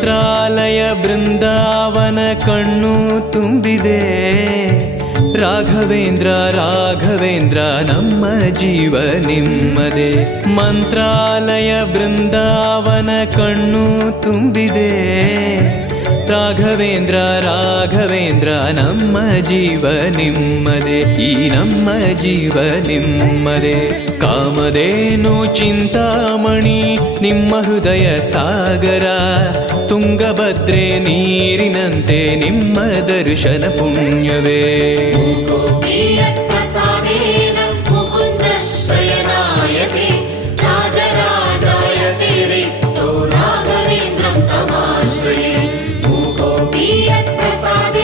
ಮಂತ್ರಾಲಯ ಬೃಂದಾವನ ಕಣ್ಣು ತುಂಬಿದೆ. ರಾಘವೇಂದ್ರ ರಾಘವೇಂದ್ರ ನಮ್ಮ ಜೀವ ನಿಮ್ಮದೆ. ಮಂತ್ರಾಲಯ ಬೃಂದಾವನ ಕಣ್ಣು ತುಂಬಿದೆ. ರಾಘವೇಂದ್ರ ರಾಘವೇಂದ್ರ ನಮ್ಮ ಜೀವ ನಿಮ್ಮದೆ. ಈ ನಮ್ಮ ಜೀವ ನಿಮ್ಮದೆ. ಕಾಮಧೇನು ಚಿಂತಾಮಣಿ ನಿಮ್ಮ ಹೃದಯ ಸಾಗರ. ತುಂಗಭದ್ರೆ ನೀರಿನಂತೆ ನಿಮ್ಮ ದರ್ಶನ ಪುಣ್ಯವೇ. प्रसादे